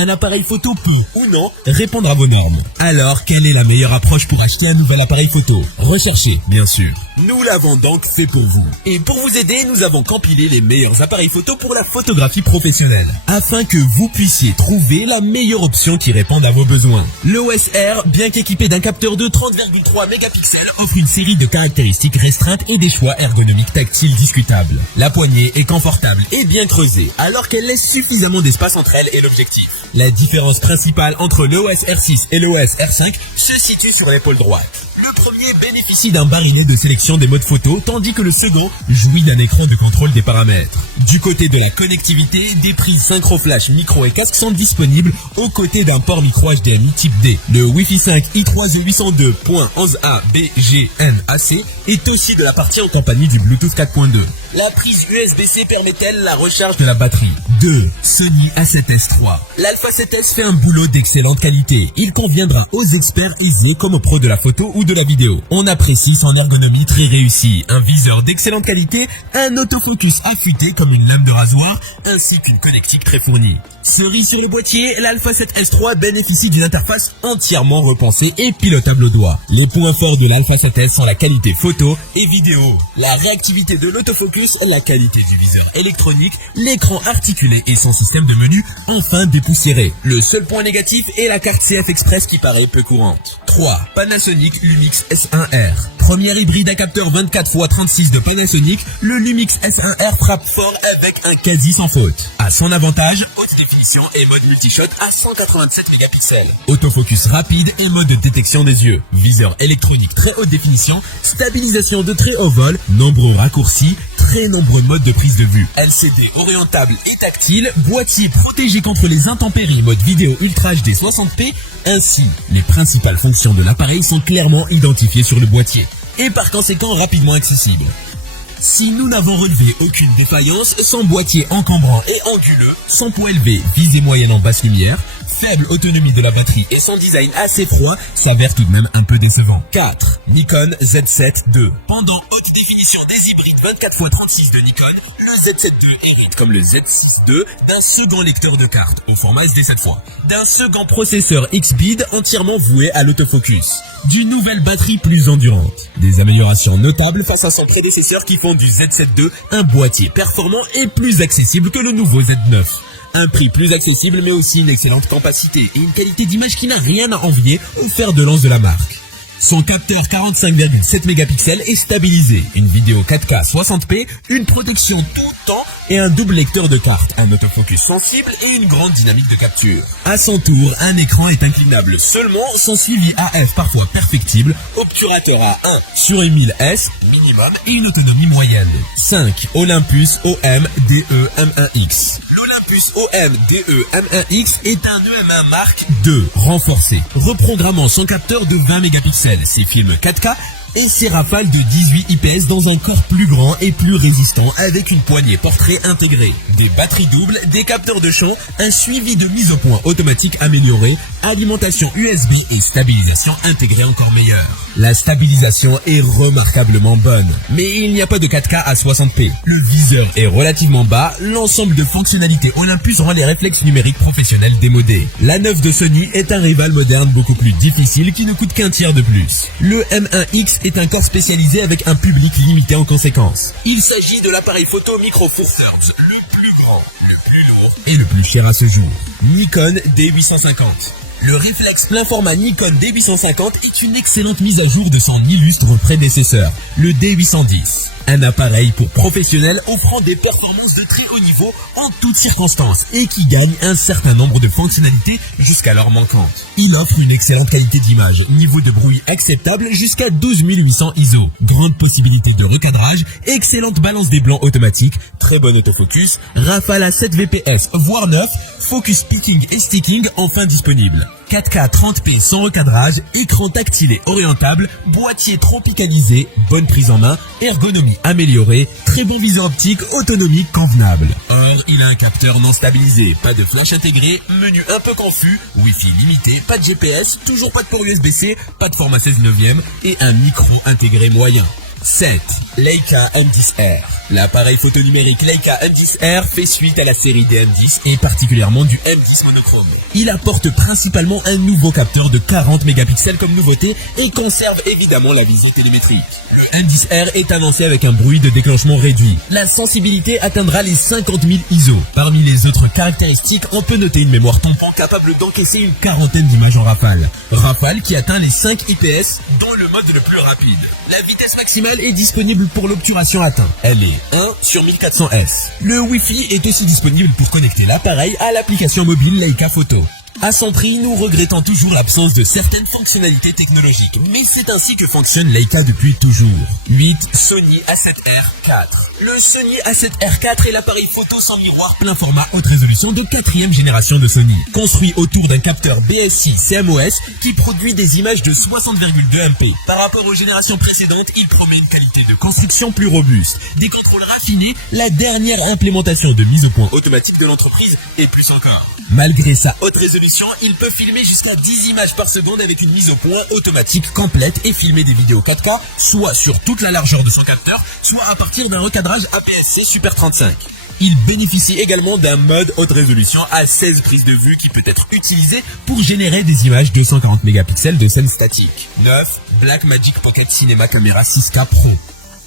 Un appareil photo peut, ou non, répondre à vos normes. Alors, quelle est la meilleure approche pour acheter un nouvel appareil photo? Recherchez, bien sûr. Nous l'avons donc fait pour vous. Et pour vous aider, nous avons compilé les meilleurs appareils photo pour la photographie professionnelle, afin que vous puissiez trouver la meilleure option qui réponde à vos besoins. L'OS R, bien qu'équipé d'un capteur de 30,3 mégapixels, offre une série de caractéristiques restreintes et des choix ergonomiques tactiles discutables. La poignée est confortable et bien creusée, alors qu'elle laisse suffisamment d'espace entre elle et l'objectif. La différence principale entre l'OS R6 et l'OS R5 se situe sur l'épaule droite. Le premier bénéficie d'un barillet de sélection des modes photo, tandis que le second jouit d'un écran de contrôle des paramètres. Du côté de la connectivité, des prises synchro flash, micro et casque sont disponibles aux côtés d'un port micro HDMI type D. Le Wi-Fi 5 i3G802.11a BGNAC est aussi de la partie en compagnie du Bluetooth 4.2. La prise USB-C permet-elle la recharge de la batterie? 2. Sony A7S III. L'Alpha 7S fait un boulot d'excellente qualité. Il conviendra aux experts aisés comme aux pros de la photo ou de la vidéo. On apprécie son ergonomie très réussie, un viseur d'excellente qualité, un autofocus affûté comme une lame de rasoir, ainsi qu'une connectique très fournie. Cerise sur le boîtier, l'Alpha 7S III bénéficie d'une interface entièrement repensée et pilotable au doigt. Les points forts de l'Alpha 7S sont la qualité photo et vidéo, la réactivité de l'autofocus, la qualité du viseur électronique, l'écran articulé et son système de menu enfin dépoussiéré. Le seul point négatif est la carte CF Express qui paraît peu courante. 3. Panasonic Lumix S1R. Premier hybride à capteur 24x36 de Panasonic, le Lumix S1R frappe fort avec un quasi sans faute. À son avantage, haute définition et mode multishot à 187 mégapixels. Autofocus rapide et mode de détection des yeux. Viseur électronique très haute définition, stabilisation de très haut vol, nombreux raccourcis, très nombreux modes de prise de vue. LCD orientable et tactile, boîtier protégé contre les intempéries, mode vidéo Ultra HD 60p. Ainsi, les principales fonctions de l'appareil sont clairement identifiées sur le boîtier et par conséquent rapidement accessibles. Si nous n'avons relevé aucune défaillance, son boîtier encombrant et anguleux, son poids élevé, visée moyenne en basse lumière, faible autonomie de la batterie et son design assez froid s'avère tout de même un peu décevant. 4. Nikon Z7 II. Pendant haute définition des hybrides 24x36 de Nikon, le Z7 II hérite comme le Z6 II d'un second lecteur de cartes au format SD cette fois, d'un second processeur X-Speed entièrement voué à l'autofocus, d'une nouvelle batterie plus endurante, des améliorations notables face à son prédécesseur qui font du Z7 II un boîtier performant et plus accessible que le nouveau Z9. Un prix plus accessible mais aussi une excellente capacité et une qualité d'image qui n'a rien à envier au fer de lance de la marque. Son capteur 45,7 mégapixels est stabilisé, une vidéo 4K 60p, une protection tout temps et un double lecteur de cartes, un autofocus sensible et une grande dynamique de capture. À son tour, un écran est inclinable seulement, son suivi AF parfois perfectible, obturateur à 1 sur 1000S minimum et une autonomie moyenne. 5. Olympus OM DE M1X. L'Olympus OM DE M1X est un EM1 Mark II renforcé, reprogrammant son capteur de 20 mégapixels, ses films 4K et ses rafales de 18 IPS dans un corps plus grand et plus résistant avec une poignée portrait intégrée, des batteries doubles, des capteurs de champ, un suivi de mise au point automatique amélioré, alimentation USB et stabilisation intégrée encore meilleure. La stabilisation est remarquablement bonne, mais il n'y a pas de 4K à 60p. Le viseur est relativement bas, l'ensemble de fonctionnalités Olympus rend les réflexes numériques professionnels démodés. La 9 de Sony est un rival moderne beaucoup plus difficile qui ne coûte qu'un tiers de plus. Le M1X est un corps spécialisé avec un public limité en conséquence. Il s'agit de l'appareil photo Micro Four Thirds, le plus grand, le plus lourd et le plus cher à ce jour. Nikon D850. Le réflexe plein format Nikon D850 est une excellente mise à jour de son illustre prédécesseur, le D810. Un appareil pour professionnels offrant des performances de très haut niveau en toutes circonstances et qui gagne un certain nombre de fonctionnalités jusqu'alors manquantes. Il offre une excellente qualité d'image, niveau de bruit acceptable jusqu'à 12800 ISO, grande possibilité de recadrage, excellente balance des blancs automatique, très bon autofocus, rafale à 7 VPS voire 9, focus picking et sticking enfin disponible. 4K 30p sans recadrage, écran tactile et orientable, boîtier tropicalisé, bonne prise en main, ergonomie améliorée, très bon viseur optique, autonomie convenable. Or, il a un capteur non stabilisé, pas de flash intégré, menu un peu confus, Wi-Fi limité, pas de GPS, toujours pas de port USB-C, pas de format 16/9 et un micro intégré moyen. 7. Leica M10R. L'appareil photo numérique Leica M10R fait suite à la série des M10 et particulièrement du M10 monochrome. Il apporte principalement un nouveau capteur de 40 mégapixels comme nouveauté et conserve évidemment la visée télémétrique. Le M10R est annoncé avec un bruit de déclenchement réduit. La sensibilité atteindra les 50 000 ISO. Parmi les autres caractéristiques, on peut noter une mémoire tampon capable d'encaisser une quarantaine d'images en rafale. Rafale qui atteint les 5 IPS dans le mode le plus rapide. La vitesse maximale est disponible pour l'obturation atteinte. Elle est 1/1400S. Le Wi-Fi est aussi disponible pour connecter l'appareil à l'application mobile Leica Photo. À son prix, nous regrettons toujours l'absence de certaines fonctionnalités technologiques, mais c'est ainsi que fonctionne Leica depuis toujours. 8. Sony A7R IV. Le Sony A7R IV est l'appareil photo sans miroir plein format haute résolution de 4e génération de Sony. Construit autour d'un capteur BSI CMOS qui produit des images de 60,2 MP. Par rapport aux générations précédentes, il promet une qualité de construction plus robuste, des contrôles raffinés, la dernière implémentation de mise au point automatique de l'entreprise et plus encore. Malgré sa haute résolution, il peut filmer jusqu'à 10 images par seconde avec une mise au point automatique complète et filmer des vidéos 4K, soit sur toute la largeur de son capteur, soit à partir d'un recadrage APS-C Super 35. Il bénéficie également d'un mode haute résolution à 16 prises de vue qui peut être utilisé pour générer des images 240 mégapixels de scène statique. 9. Blackmagic Pocket Cinema Camera 6K Pro.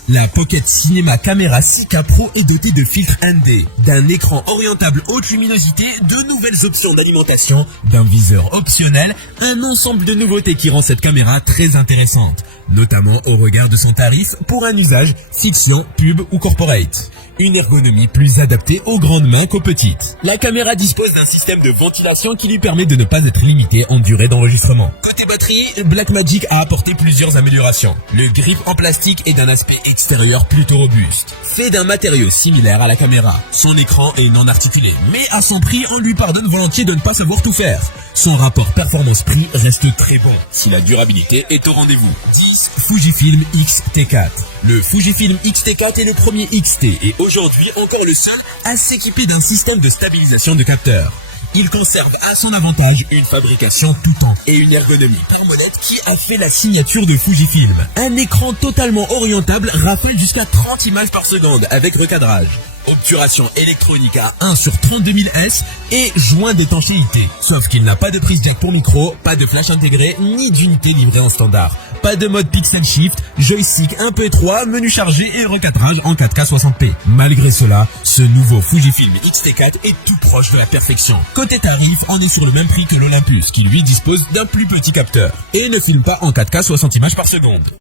La Pocket Cinema Camera 6K Pro est dotée de filtres ND, d'un écran orientable haute luminosité, de nouvelles options d'alimentation, d'un viseur optionnel, un ensemble de nouveautés qui rend cette caméra très intéressante, notamment au regard de son tarif pour un usage fiction, pub ou corporate. Une ergonomie plus adaptée aux grandes mains qu'aux petites. La caméra dispose d'un système de ventilation qui lui permet de ne pas être limitée en durée d'enregistrement. Côté batterie, Blackmagic a apporté plusieurs améliorations. Le grip en plastique est d'un aspect extérieur plutôt robuste, fait d'un matériau similaire à la caméra. Son écran est non articulé, mais à son prix, on lui pardonne volontiers de ne pas savoir tout faire. Son rapport performance-prix reste très bon, si la durabilité est au rendez-vous. 10. Fujifilm X-T4. Le Fujifilm X-T4 est le premier XT et aujourd'hui encore le seul à s'équiper d'un système de stabilisation de capteurs. Il conserve à son avantage une fabrication tout temps et une ergonomie par molette qui a fait la signature de Fujifilm. Un écran totalement orientable rafale jusqu'à 30 images par seconde avec recadrage. Obturation électronique à 1 sur 32 000 S et joint d'étanchéité. Sauf qu'il n'a pas de prise jack pour micro, pas de flash intégré, ni d'unité livrée en standard. Pas de mode pixel shift, joystick un peu étroit, menu chargé et recadrage en 4K 60p. Malgré cela, ce nouveau Fujifilm X-T4 est tout proche de la perfection. Côté tarif, on est sur le même prix que l'Olympus, qui lui dispose d'un plus petit capteur et ne filme pas en 4K 60 images par seconde.